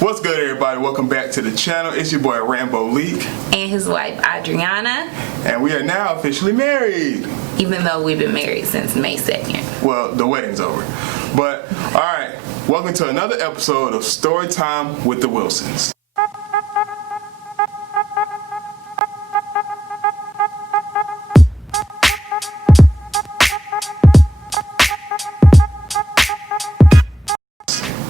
What's good, everybody? Welcome back to the channel. It's your boy Rambo Leak and his wife Adriana, and we are now officially married, even though we've been married since May 2nd. Well, the wedding's over, but alright, welcome to another episode of Storytime with the Wilsons.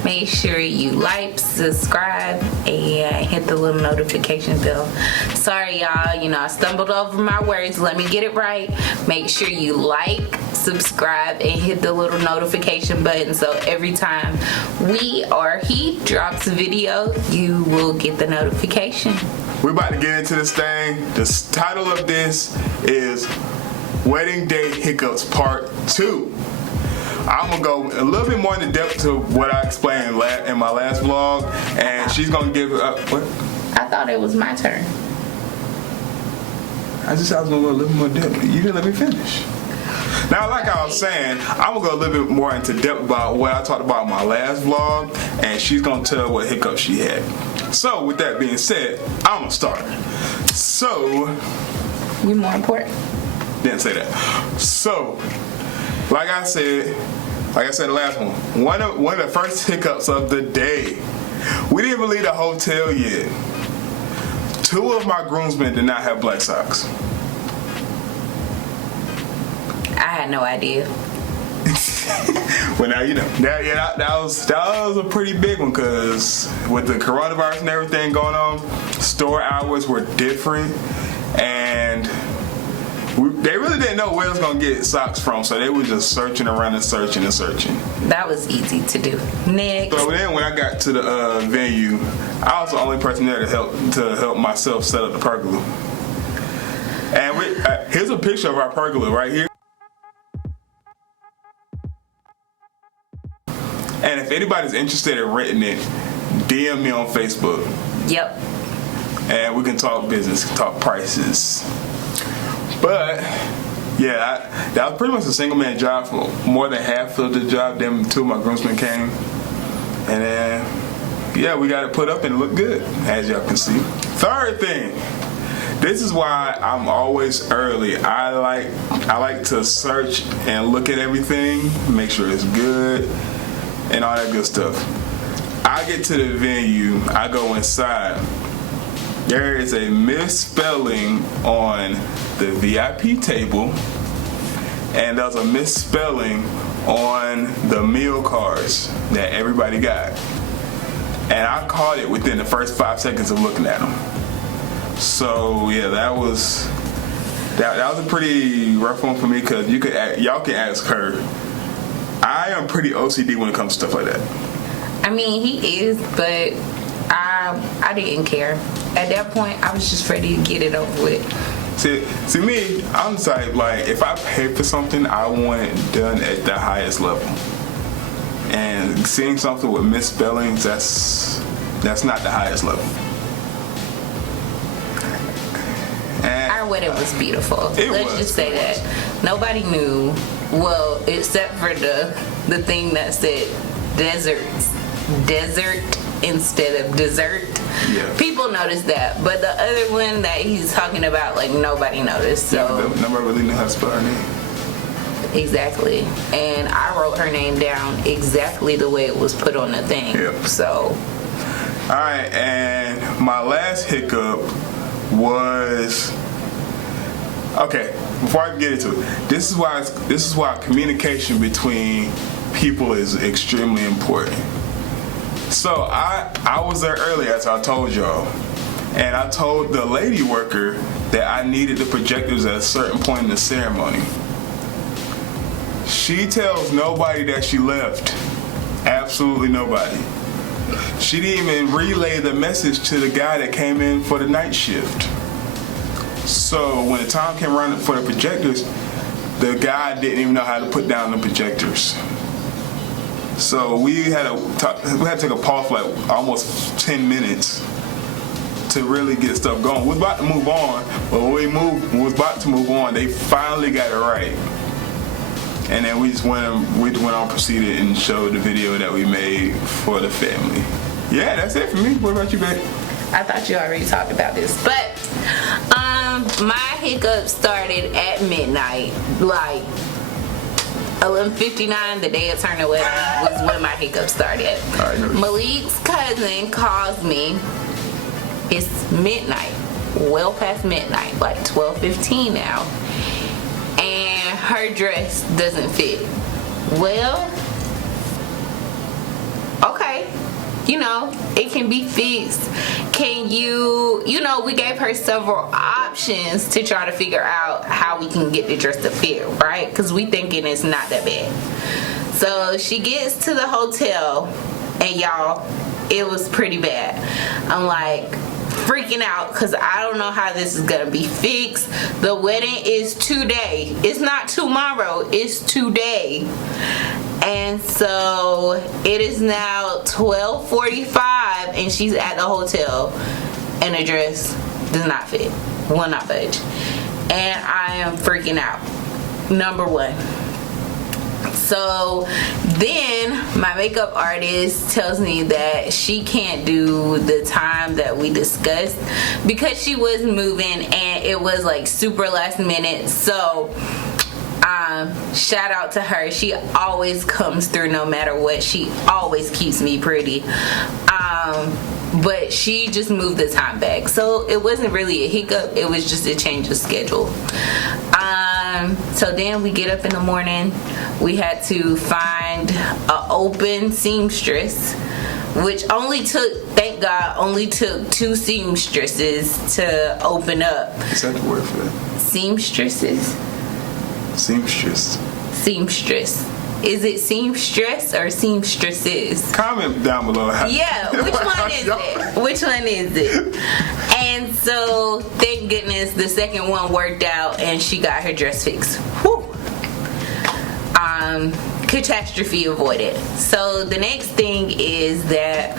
Make sure you like, subscribe, and hit the little notification bell. Sorry, y'all. I stumbled over my words. Let me get it right. Make sure you like, subscribe, and hit the little notification button so every time we or he drops a video, you will get the notification. We're about to get into this thing. The title of this is Wedding Day Hiccups Part 2. I'm gonna go a little bit more into depth to what I explained in my last vlog, and she's gonna give what? I thought it was my turn. I was gonna go a little more depth. You didn't let me finish. Now, like I was saying, I'm gonna go a little bit more into depth about what I talked about in my last vlog, and she's gonna tell what hiccups she had. So, with that being said, I'm gonna start. So, you're more important. Didn't say that. So, like I said the last one of the first hiccups of the day. We didn't even leave the hotel yet. 2 of my groomsmen did not have black socks. I had no idea. Well, now you know. That was a pretty big one, because with the coronavirus and everything going on, store hours were different, and they really didn't know where they was gonna get socks from, so they were just searching around and searching and searching. That was easy to do. Next. So then, when I got to the venue, I was the only person there to help myself set up the pergola. And here's a picture of our pergola right here. And if anybody's interested in renting it, DM me on Facebook. Yep. And we can talk business, talk prices. But yeah, that was pretty much a single man job for more than half of the job. Then 2 of my groomsmen came, and then yeah, we got it put up and it looked good, as y'all can see. Third thing, this is why I'm always early. I like to search and look at everything, make sure it's good, and all that good stuff. I get to the venue, I go inside. There is a misspelling on the VIP table, and there's a misspelling on the meal cards that everybody got. And I caught it within the first 5 seconds of looking at them. So yeah, that was a pretty rough one for me, because y'all can ask her. I am pretty OCD when it comes to stuff like that. I mean, he is, but I didn't care. At that point, I was just ready to get it over with. See me, I'm the type, like, if I pay for something, I want it done at the highest level. And seeing something with misspellings, that's not the highest level. And our wedding was beautiful. Let's just say that. Nobody knew, well, except for the thing that said desert instead of dessert. Yeah. People noticed that, but the other one that he's talking about, like, nobody noticed. So yeah, nobody really knew how to spell her name. Exactly. And I wrote her name down exactly the way it was put on the thing. Yep. So alright, and my last hiccup was, okay, before I get into it, this is why communication between people is extremely important. So I was there early, as I told y'all, and I told the lady worker that I needed the projectors at a certain point in the ceremony. She tells nobody that she left. Absolutely nobody. She didn't even relay the message to the guy that came in for the night shift. So when the time came around for the projectors, the guy didn't even know how to put down the projectors. So we had to take a pause for like almost 10 minutes to really get stuff going. We was about to move on, but when we was about to move on, they finally got it right. And then we went on, proceeded and showed the video that we made for the family. Yeah, that's it for me. What about you, babe? I thought you already talked about this, but my hiccup started at midnight, like 11:59, the day of turning wedding was when my hiccup started. Malik's cousin calls me. It's midnight, well past midnight, like 12:15 now, and her dress doesn't fit. Well, okay. It can be fixed. Can you know, we gave her several options to try to figure out how we can get the dress to fit, right? Because we thinking it's not that bad. So she gets to the hotel, and y'all, it was pretty bad. I'm like freaking out because I don't know how this is gonna be fixed. The wedding is today. It's not tomorrow, it's today. And so it is now 12:45, and she's at the hotel, and the dress does not fit, will not budge, and I am freaking out. Number one. So then my makeup artist tells me that she can't do the time that we discussed because she was moving, and it was like super last minute. So shout out to her. She always comes through no matter what. She always keeps me pretty. But she just moved the time back. So it wasn't really a hiccup. It was just a change of schedule. So then we get up in the morning. We had to find an open seamstress, which thank God, only took 2 seamstresses to open up. Is that the word for that? Seamstresses? Seamstress. Seamstress. Is it seamstress or seamstresses? Comment down below. Yeah, which one is it? Which one is it? And so, thank goodness, the second one worked out, and she got her dress fixed. Whew. Catastrophe avoided. So the next thing is that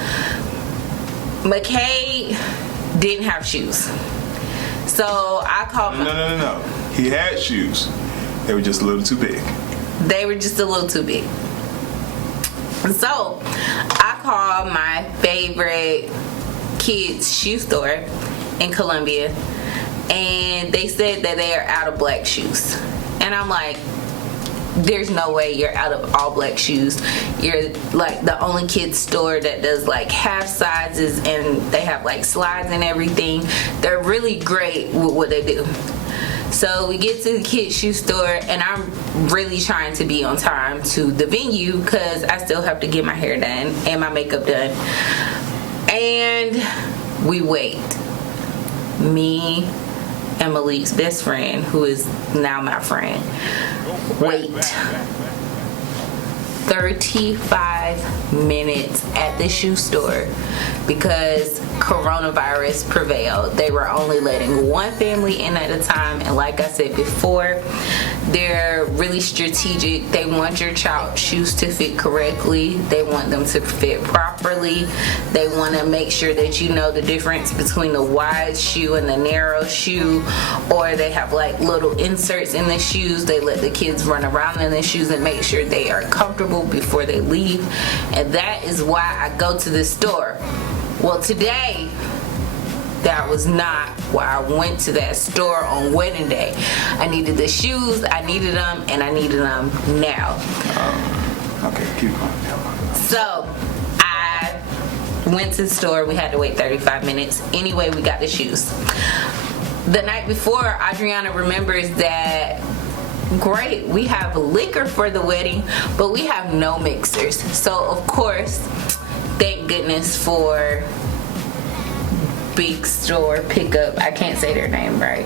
McKay didn't have shoes. So I called. No. He had shoes. They were just a little too big. They were just a little too big. So I called my favorite kids shoe store in Columbia, and they said that they are out of black shoes. And I'm like, there's no way you're out of all black shoes. You're like the only kids store that does like half sizes, and they have like slides and everything. They're really great with what they do. So we get to the kids shoe store, and I'm really trying to be on time to the venue because I still have to get my hair done and my makeup done. And we wait. Me and Malik's best friend, who is now my friend, wait 35 minutes at the shoe store because coronavirus prevailed. They were only letting one family in at a time, and like I said before, they're really strategic. They want your child shoes to fit correctly. They want them to fit properly. They want to make sure that you know the difference between the wide shoe and the narrow shoe, or they have like little inserts in the shoes. They let the kids run around in the shoes and make sure they are comfortable before they leave. And that is why I go to the store. Well, today, that was not why I went to that store on wedding day. I needed the shoes, I needed them, and I needed them now. Okay, keep going. So, I went to the store. We had to wait 35 minutes. Anyway, we got the shoes. The night before, Adriana remembers that, great, we have liquor for the wedding, but we have no mixers. So, of course, thank goodness for Big Store Pickup. I can't say their name right.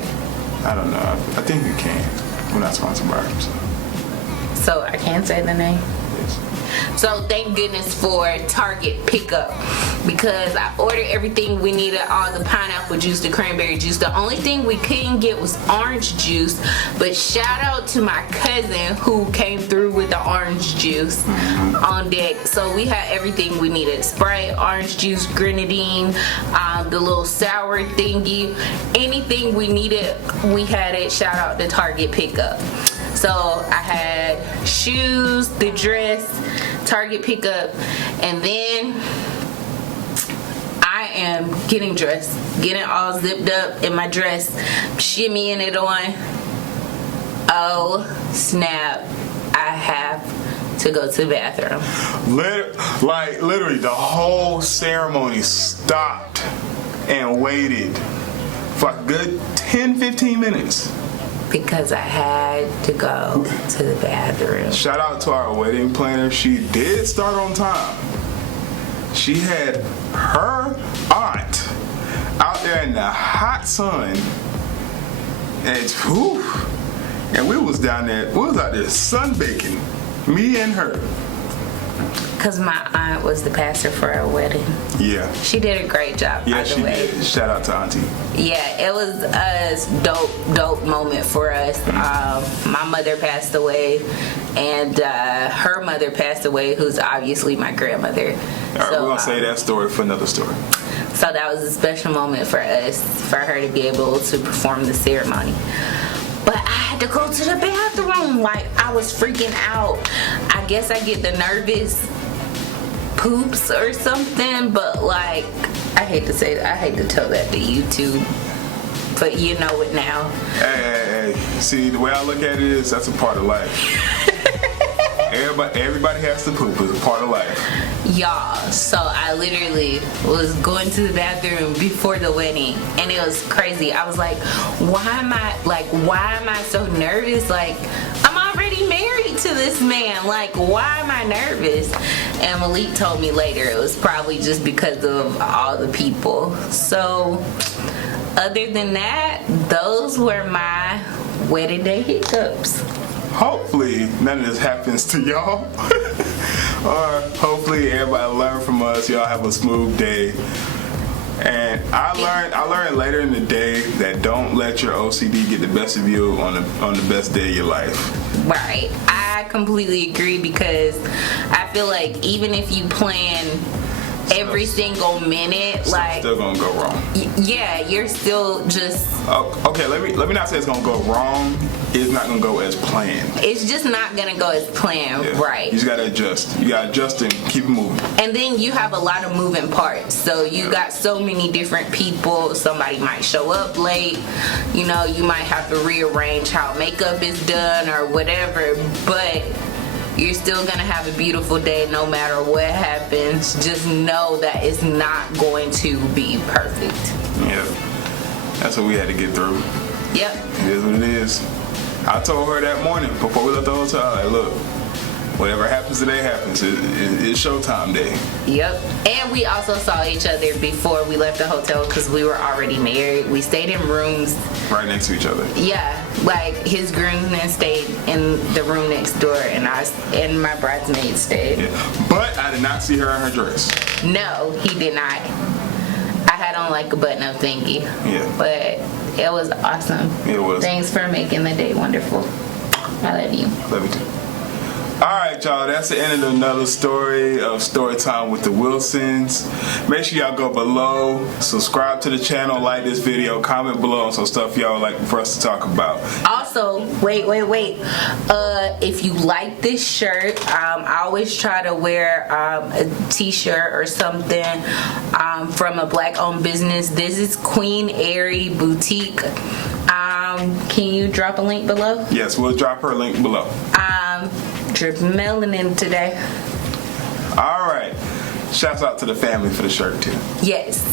I don't know. I think you can. We're not sponsored by them. So I can't say the name? Yes. So thank goodness for Target Pickup, because I ordered everything we needed, all the pineapple juice, the cranberry juice. The only thing we couldn't get was orange juice, but shout out to my cousin who came through with the orange juice on deck. So we had everything we needed: Sprite, orange juice, grenadine, the little sour thingy. Anything we needed, we had it. Shout out to Target Pickup. So I had shoes, the dress, Target Pickup, and then am getting dressed, getting all zipped up in my dress, shimmying it on. Oh, snap. I have to go to the bathroom. Literally, the whole ceremony stopped and waited for a good 10-15 minutes. Because I had to go to the bathroom. Shout out to our wedding planner. She did start on time. She had her aunt out there in the hot sun. And we was down there, we was out there sunbaking. Me and her. Because my aunt was the pastor for our wedding. Yeah. She did a great job, by the way. Did. Shout out to Auntie. Yeah, it was a dope moment for us. My mother passed away, and her mother passed away, who's obviously my grandmother. All right, we're going to say that story for another story. So that was a special moment for us, for her to be able to perform the ceremony. But I had to go to the bathroom. Like, I was freaking out. I guess I get the nervous poops or something, but like, I hate to tell that to YouTube, but you know it now. Hey. See, the way I look at it is that's a part of life. Everybody has to poop. It's a part of life. Y'all, so I literally was going to the bathroom before the wedding, and it was crazy. I was like, why am I so nervous? Like, I'm already married to this man. Like, why am I nervous? And Malik told me later it was probably just because of all the people. So other than that, those were my wedding day hiccups. Hopefully none of this happens to y'all. Or hopefully everybody learn from us. Y'all have a smooth day. And I learned later in the day that don't let your OCD get the best of you on the best day of your life. Right. I completely agree, because I feel like even if you plan every single minute, like, still gonna go wrong. Yeah, you're still just okay, let me not say it's gonna go wrong. It's not gonna go as planned. It's just not gonna go as planned. Yeah. Right. You just gotta adjust. You gotta adjust and keep it moving. And then you have a lot of moving parts. So you got so many different people. Somebody might show up late. You know, you might have to rearrange how makeup is done or whatever. But you're still gonna have a beautiful day no matter what happens. Just know that it's not going to be perfect. Yeah. That's what we had to get through. Yep. It is what it is. I told her that morning before we left the hotel, like, look, whatever happens today happens. It's showtime day. Yep. And we also saw each other before we left the hotel because we were already married. We stayed in rooms right next to each other. Yeah, like his groomsmen stayed in the room next door, and my bridesmaid stayed. Yeah. But I did not see her in her dress. No, he did not. I had on like a button-up thingy. Yeah. But it was awesome. It was. Thanks for making the day wonderful. I love you. Love you too. Alright, y'all, that's the end of another story of Storytime with the Wilsons. Make sure y'all go below, subscribe to the channel, like this video, comment below on some stuff y'all like for us to talk about. Also, wait. If you like this shirt, I always try to wear a t-shirt or something from a black-owned business. This is QUEENERY Boutique. Can you drop a link below? Yes, we'll drop her link below. Drip melanin today. Alright. Shouts out to the family for the shirt too. Yes.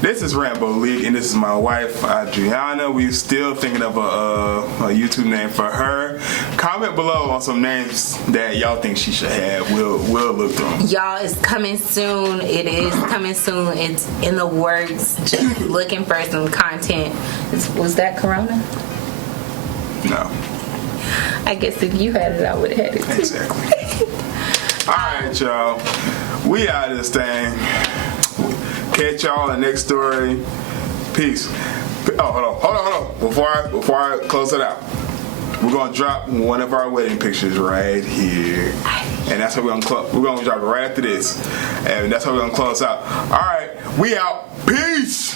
This is Rambo League, and this is my wife, Adriana. We're still thinking of a YouTube name for her. Comment below on some names that y'all think she should have. We'll look through them. Y'all, it's coming soon. It is coming soon. It's in the works. Just looking for some content. Was that Corona? No. I guess if you had it, I would have had it too. Exactly. Alright, y'all. We out of this thing. Catch y'all in the next story. Peace. Oh, hold on. Before I close it out, we're gonna drop one of our wedding pictures right here, and that's how we're gonna close. We're gonna drop it right after this, and that's how we're gonna close out. All right, we out. Peace.